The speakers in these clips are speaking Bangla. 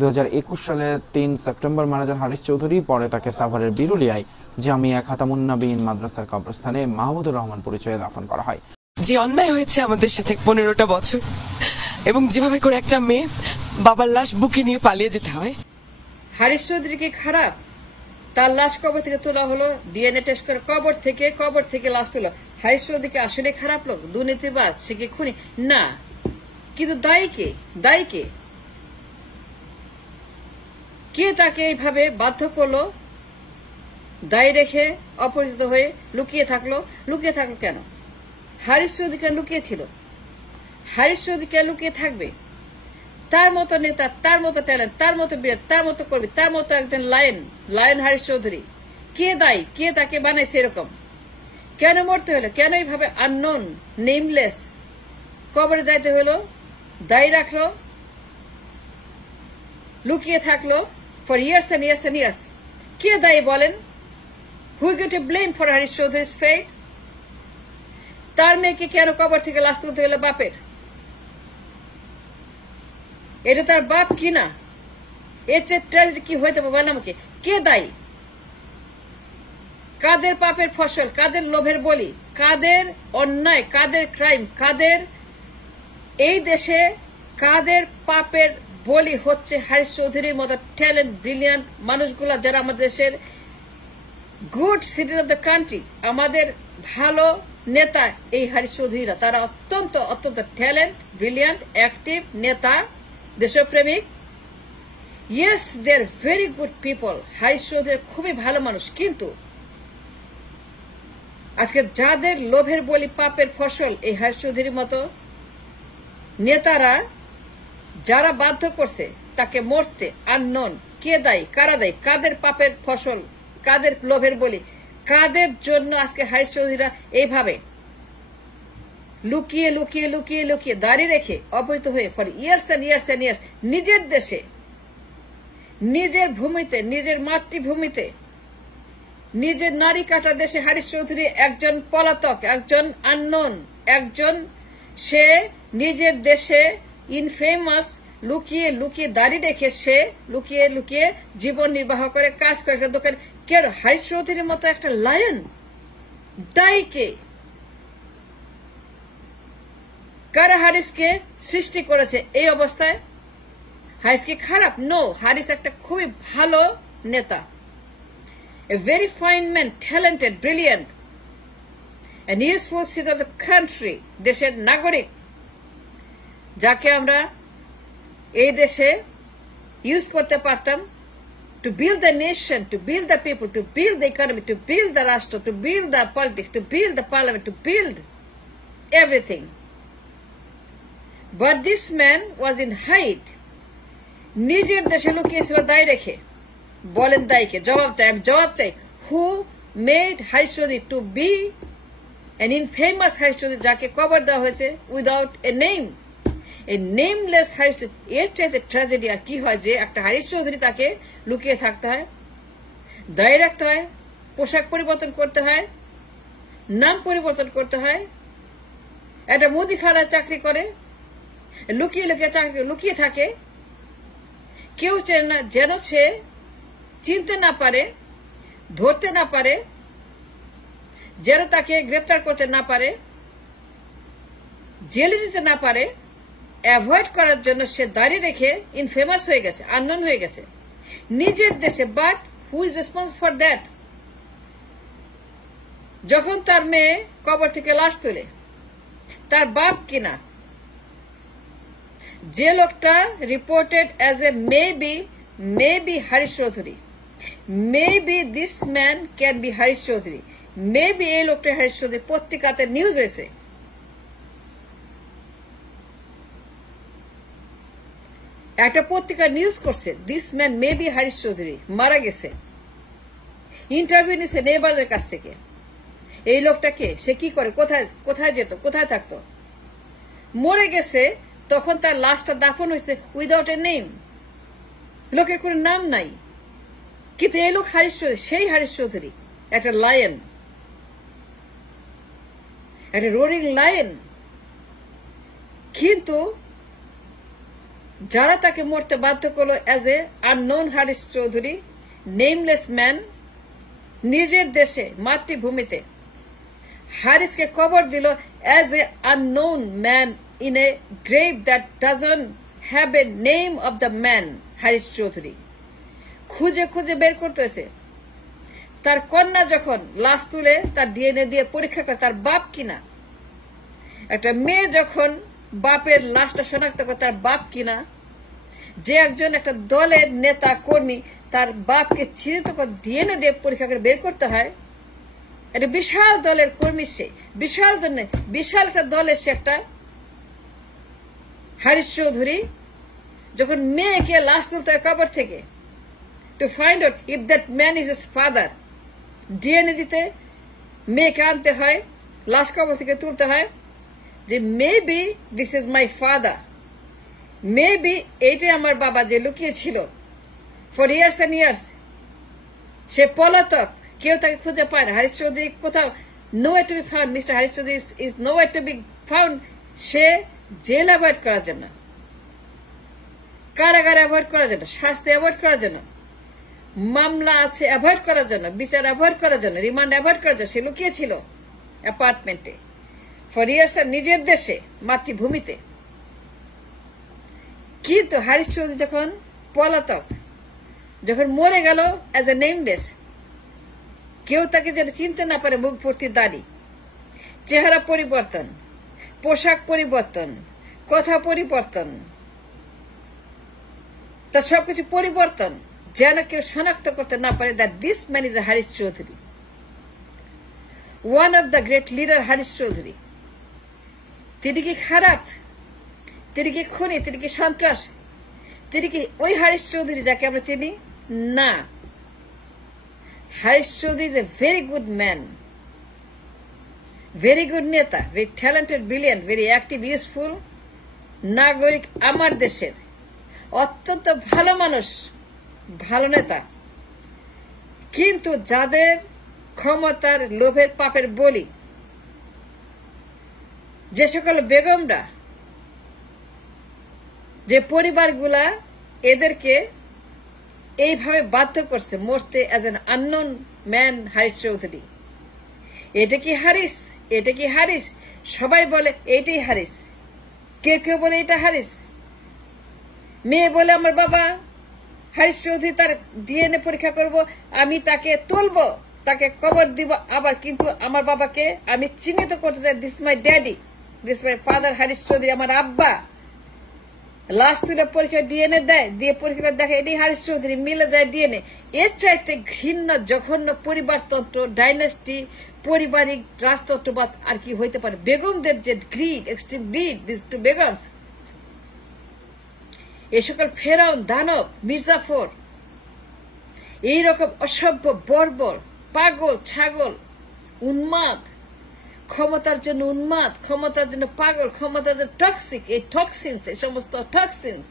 2021 সালের 3 সেপ্টেম্বর মারা যান হারিস চৌধুরী। পরে তাকে সাভারের বিরুলিয়ায় জামিয়া খাতামুন নবীন মাদ্রাসার কবরস্থানে মাহমুদুর রহমান পরিচয়ে দাফন করা হয়। যে অন্যায় হয়েছে আমাদের সাথে 15টা বছর, এবং যেভাবে করে একটা মেয়ে বাবার লাশ বুকে নিয়ে পালিয়ে যেতে হয়। হারিস চৌধুরী কি খারাপ? তার লাশ কবর থেকে তোলা হলো, ডিএনএ টেস্ট করে কবর থেকে লাশ তোলা। হারিস চৌধুরী আসলে খারাপ লোক, দুর্নীতিবাজ, সে কি খুনি? না। কিন্তু দায়ী কে তাকে এইভাবে বাধ্য করলো? দায়ী রেখে অপরিচিত হয়ে লুকিয়ে থাকলো কেন? হারিস চৌধুরী কেন লুকিয়েছিল? হারিস চৌধুরী কেন লুকিয়ে থাকবে? তার মতো নেতা, তার মতো ট্যালেন্ট, তার মতো বিরাট, তার মতো কর্মী, তার মতো একজন লায়ন হারিস চৌধুরী। কে দায়ী? কে তাকে বানাইছে এরকম? কেন মরতে হলো? কেন এইভাবে আননোন, নেমলেস কবরে যাইতে হলো? দায়ী রাখলো, লুকিয়ে থাকলো for years and years and years. কে দায়ী বলেন? Who is going to blame for Haris Chowdhury's fate? তার মেয়েকে কেন কবর থেকে লাশ তুলতে হলো বাপের? এটা তার বাপ কিনা? এর চেয়ে ট্র্যাজেডি কি হইতে পারে আমাকে? কে দায়ী? কাদের পাপের ফসল, কাদের লোভের বলি, কাদের অন্যায়, কাদের ক্রাইম, কাদের এই দেশে কাদের পাপের বলি হচ্ছে হারিস চৌধুরীর মতো ট্যালেন্ট, ব্রিলিয়ান্ট মানুষগুলা, যারা আমাদের দেশের good citizen of the country, আমাদের ভালো নেতা এই হারিস চৌধুরীরা। তারা অত্যন্ত ট্যালেন্ট, ব্রিলিয়ান্ট, অ্যাক্টিভ নেতা, দেশপ্রেমিক। Yes, they are very good people. Haris Chowdhury খুবই ভালো মানুষ, কিন্তু আজকে যাদের লোভের বলি, পাপের ফসল এই হারিস চৌধুরীর মতো নেতারা, যারা বাধ্য করছে তাকে মরতে, আননোন। কে দায়ী? কারা দায়ী? কাদের পাপের ফসল, কাদের লোভের বলি, কাদের জন্য আজকে হারিস চৌধুরীরা এইভাবে লুকিয়ে দাঁড়িয়ে রেখে অবহিত হয়ে ফর ইয়ার্স এন্ড ইয়ার্স নিজের দেশে, নিজের ভূমিতে, নিজের মাতৃভূমিতে, নিজের নারী কাটা দেশে হারিস চৌধুরী একজন পলাতক, একজন আননোন, একজন সে নিজের দেশে ইনফেমাস, লুকিয়ে দাঁড়িয়ে রেখে সে লুকিয়ে জীবন নির্বাহ করে, কাজ করে একটা দোকান। কেন? হারিস চৌধুরীর মতো একটা লায়ন। দায়ী কে? কারা হারিসকে সৃষ্টি করেছে এই অবস্থায়? হারিস কি খারাপ? নো, হারিস একটা খুবই ভালো নেতা, a very fine man, talented, brilliant, and useful citizen of the country, দেশের নাগরিক, যাকে আমরা এই দেশে ইউজ করতে পারতাম to build the nation, to build the people, to build the economy, to build the rashtra, to build the politics, to build the parliament, to build everything. But this man was in hide. নিজের দেশে লুকিয়েছিল দায়ী রেখে। বলেন দায়ীকে? জবাব চাই। Who made Haris Chowdhury to be an infamous হারিস চৌধুরী, যাকে কবর দেওয়া হয়েছে without a name, a nameless হারিস চৌধুরী? এর চাইতে ট্র্যাজেডি আর কি হয় যে একটা হারিস চৌধুরী তাকে লুকিয়ে থাকতে হয়, দায়ী রাখতে হয়, পোশাক পরিবর্তন করতে হয়, নাম পরিবর্তন করতে হয়, একটা মুদিখানায় চাকরি করে, লুকিয়ে থাকে, কেউ চেনে না, যেন সে চিনতে না পারে, ধরতে না পারে, যেন তাকে গ্রেপ্তার করতে না পারে, জেলে দিতে না পারে। অ্যাভয়েড করার জন্য সে দাঁড়িয়ে রেখে ইনফেমাস হয়ে গেছে, আননোন হয়ে গেছে নিজের দেশে। But who is responsible for that? যখন তার মেয়ে কবর থেকে লাশ তোলে, তার বাপ কিনা? যে লোকটা reported as a maybe Haris Chowdhury, maybe this man can be Haris Chowdhury, maybe এই লোকটা হারিস চৌধুরী, পত্রিকাতে নিউজ হয়েছে। একটা পত্রিকা নিউজ করছে this man maybe Haris Chowdhury মারা গেছে। ইন্টারভিউ নিছে নেবারদের কাছ থেকে। এই লোকটাকে সে কি করে, কোথায় যেত, কোথায় থাকতো? মরে গেছে, তখন তার লাশটা দাফন হয়েছে উইদাউট এ নেম, লোকের কোন নাম নাই। কিন্তু এই লোক হারিস চৌধুরী, সেই হারিস চৌধুরী, একটা লায়ন, একটা রোরিং লায়ন। কিন্তু যারা তাকে মরতে বাধ্য করলো as a unknown Haris Chowdhury, nameless man, নিজের দেশে মাতৃভূমিতে হারিসকে কবর দিল as a unknown man in a grave that doesn't have a name of the man Haris Chowdhury. খুঁজে খুঁজে বের করতে হয়েছে। তার কন্যা যখন লাশ তুলে তার ডিএনএ দিয়ে পরীক্ষা করে তার বাপ কিনা, একটা মেয়ে যখন বাপের লাশটা শনাক্ত করে তার বাপ কিনা, যে একজন একটা দলের নেতা কর্মী তার বাপকে চিহ্নিত করে ডিএনএ দিয়ে পরীক্ষা করে বের করতে হয়। একটা বিশাল দলের কর্মী, সে বিশাল একটা দলের সে একটা হারিস চৌধুরী যখন মেয়েকে লাশ তুলতে হয় কবর থেকে, to find out if that man is his father, DNA দিতে মেয়েকে আনতে হয়, লাশ কবর থেকে তুলতে হয় যে maybe this is my father, maybe এইটাই আমার বাবা যে লুকিয়েছিল ফর ইয়ার্স এন্ড ইয়ার্স। সে পলাতক, কেউ তাকে খুঁজে পায় না। হারিস চৌধুরী কোথাও nowhere to be found, mister Haris Chowdhury is nowhere to be found। সে জেল অ্যাভয়েড করার জন্য, কারাগার অ্যাভয়েড করার জন্য, শাস্তি অ্যাভয়েড করার জন্য, মামলা আছে অ্যাভয়েড করার জন্য, বিচার অ্যাভয়েড করার জন্য, রিমান্ড অ্যাভয়েড করার জন্য সে লুকিয়েছিল অ্যাপার্টমেন্টে ফর ইয়ার্স, নিজের দেশে মাতৃভূমিতে। কিন্তু হারিস চৌধুরী যখন পলাতক, যখন মরে গেল অ্যাজ এ নেমলেস, কেউ তাকে যেন চিনতে না পারে, মুখ ভর্তি দাড়ি, চেহারা পরিবর্তন, পোশাক পরিবর্তন, কথা পরিবর্তন, তার সবকিছু পরিবর্তন, যেন কেউ শনাক্ত করতে না পারে that this man is a Haris Chowdhury, one of the great leader Haris Chowdhury. তিনি কি খারাপ? তিনি কি খুনি? তিনি কি সন্ত্রাস? তিনি কি ওই হারিস চৌধুরী যাকে আমরা চিনি? না, Haris Chowdhury is a very good man, very good নেতা, very talented, brilliant, very active, useful নাগরিক, আমার দেশের অত্যন্ত ভালো মানুষ, ভালো নেতা। কিন্তু যাদের ক্ষমতার লোভের পাপের বলি, যে সকল বেগমরা, যে পরিবারগুলা এদেরকে এইভাবে বাধ্য করছে মরতে as an unknown man Haris Chowdhury. এটা কি হারিস? এটা কি হারিস? সবাই বলে এইটাই হারিস, কেউ কেউ বলে এটা হারিস। মেয়ে বলে আমার বাবা হারিস চৌধুরী, তার ডিএনএ পরীক্ষা করব, আমি তাকে তুলবো, তাকে কবর দিব। আবার কিন্তু আমার বাবাকে আমি চিহ্নিত করতে চাই, this my daddy, this my father Haris Chowdhury, আমার আব্বা। লাশ তুলে পরীক্ষা ডিএনএ দেয়, দিয়ে পরীক্ষা দেখে এটি হারিস চৌধুরী, মিলে যায় ডিএনএ। এর চাইতে ঘৃণ্য জঘন্য পরিবারতন্ত্র, ডাইনাস্টি, পারিবারিক রাজতন্ত্রবাদ আর কি হইতে পারে? বেগমদের যে greed, extreme greed, this two Begums, এ সকল ফেরাউন, দানব, মির্জাফর, এইরকম অসভ্য, বর্বর, পাগল, ছাগল, উন্মাদ, ক্ষমতার জন্য উন্মাদ, ক্ষমতার জন্য পাগল, ক্ষমতার জন্য টক্সিক, এই টক্সিনস, এই সমস্ত টক্সিনস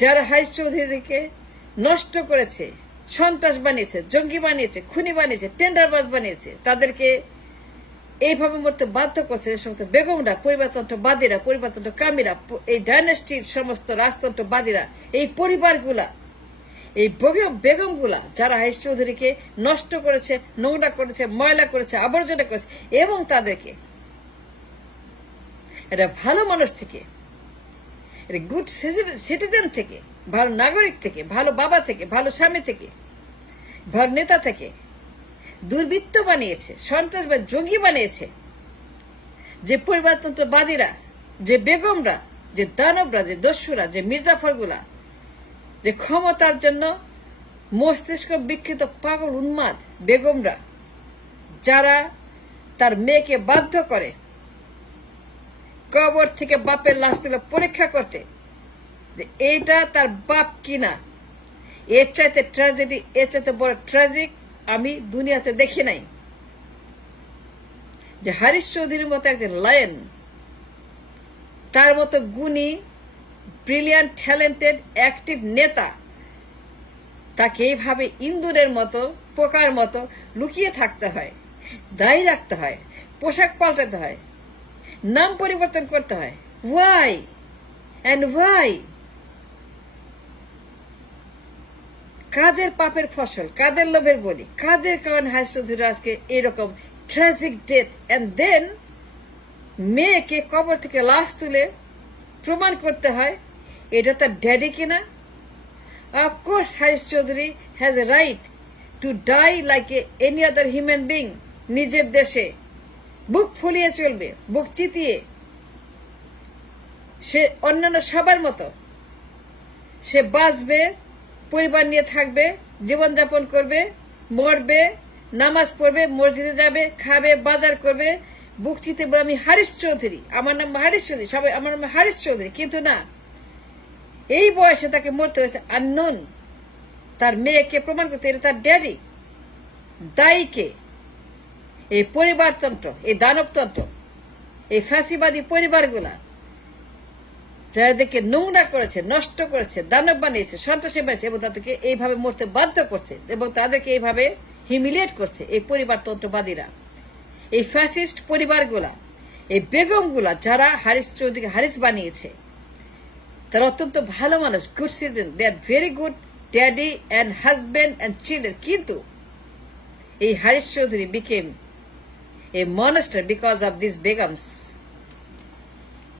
যারা হারিস চৌধুরীকে নষ্ট করেছে, সন্ত্রাস বানিয়েছে, জঙ্গি বানিয়েছে, খুনি বানিয়েছে, টেন্ডারবাজ বানিয়েছে, তাদেরকে এইভাবে মরতে বাধ্য করছে যে সমস্ত বেগমরা, পরিবারতন্ত্রবাদীরা, পরিবারতন্ত্র কামীরা, এই ডাইনাস্টির সমস্ত রাজতন্ত্রবাদীরা, এই পরিবারগুলা, এই বেগমগুলা যারা হারিস চৌধুরীকে নষ্ট করেছে, নোংরা করেছে, ময়লা করেছে, আবর্জনা করেছে, এবং তাদেরকে এটা ভালো মানুষ থেকে, এটা গুড সিটিজেন থেকে, ভালো নাগরিক থেকে, ভালো বাবা থেকে, ভালো স্বামী থেকে, ভালো নেতা থেকে দুর্বৃত্ত বানিয়েছে, সন্ত্রাসবাদ, জঙ্গি বানিয়েছে। যে পরিবারতন্ত্রবাদীরা, যে বেগমরা, যে দানবরা, যে দস্যুরা, যে মির্জাফরগুলা, যে ক্ষমতার জন্য মস্তিষ্ক বিকৃত পাগল উন্মাদ বেগমরা, যারা তার মেয়েকে বাধ্য করে কবর থেকে বাপের লাশ তুলে পরীক্ষা করতে যে এইটা তার বাপ কিনা। এর চাইতে ট্র্যাজেডি, এর চাইতে বড় ট্র্যাজিক আমি দুনিয়াতে দেখি নাই। যে হারিস চৌধুরীর মতো একজন লায়ন, তার মতো গুণী, ব্রিলিয়ান্ট, ট্যালেন্টেড, অ্যাক্টিভ নেতা, তাকে এইভাবে ইন্দুরের মতো, পোকার মতো লুকিয়ে থাকতে হয়, দায়ী রাখতে হয়, পোশাক পাল্টাতে হয়, নাম পরিবর্তন করতে হয়। ওয়াই? And why? কাদের পাপের ফসল, কাদের লোভের বলি, কাদের কারণে হারিস চৌধুরী আজকে এরকম ট্র্যাজিক ডেথ? এন্ড দেন মেয়েকে কবর থেকে লাশ তুলে প্রমাণ করতে হয় এটা তার ড্যাডি কিনা। Of course Haris Chowdhury has a right to die like any other human being. নিজের দেশে বুক ফুলিয়ে চলবে, বুক চিতিয়ে, সে অন্যান্য সবার মতো সে বাঁচবে, পরিবার নিয়ে থাকবে, জীবনযাপন করবে, মরবে, নামাজ পড়বে, মসজিদে যাবে, খাবে, বাজার করবে, বুক চিতে বলে আমি হারিস চৌধুরী, আমার নাম হারিস চৌধুরী, সবাই আমার নাম হারিস চৌধুরী। কিন্তু না, এই বয়সে তাকে মরতে হয়েছে আননোন। তার মেয়েকে প্রমাণ করতে এটা তার ড্যাডি। দায়ীকে এই পরিবারতন্ত্র, এই দানবতন্ত্র, এই ফাঁসিবাদী পরিবারগুলা যাদেরকে নোংরা করেছে, নষ্ট করেছে, দানব বানিয়েছে, সন্ত্রাসী বানিয়েছে এবং তাদেরকে এইভাবে মরতে বাধ্য করছে এবং তাদেরকে এইভাবে হিউমিলিয়েট করছে এই পরিবারতন্ত্রবাদীরা, এই ফ্যাসিস্ট পরিবারগুলা, এই বেগমগুলা যারা হারিস চৌধুরীকে হারিস বানিয়েছে। তারা অত্যন্ত ভালো মানুষ, good citizen, they are very good daddy and husband and children. কিন্তু এই Haris Chowdhury became a monster because of this Begum's.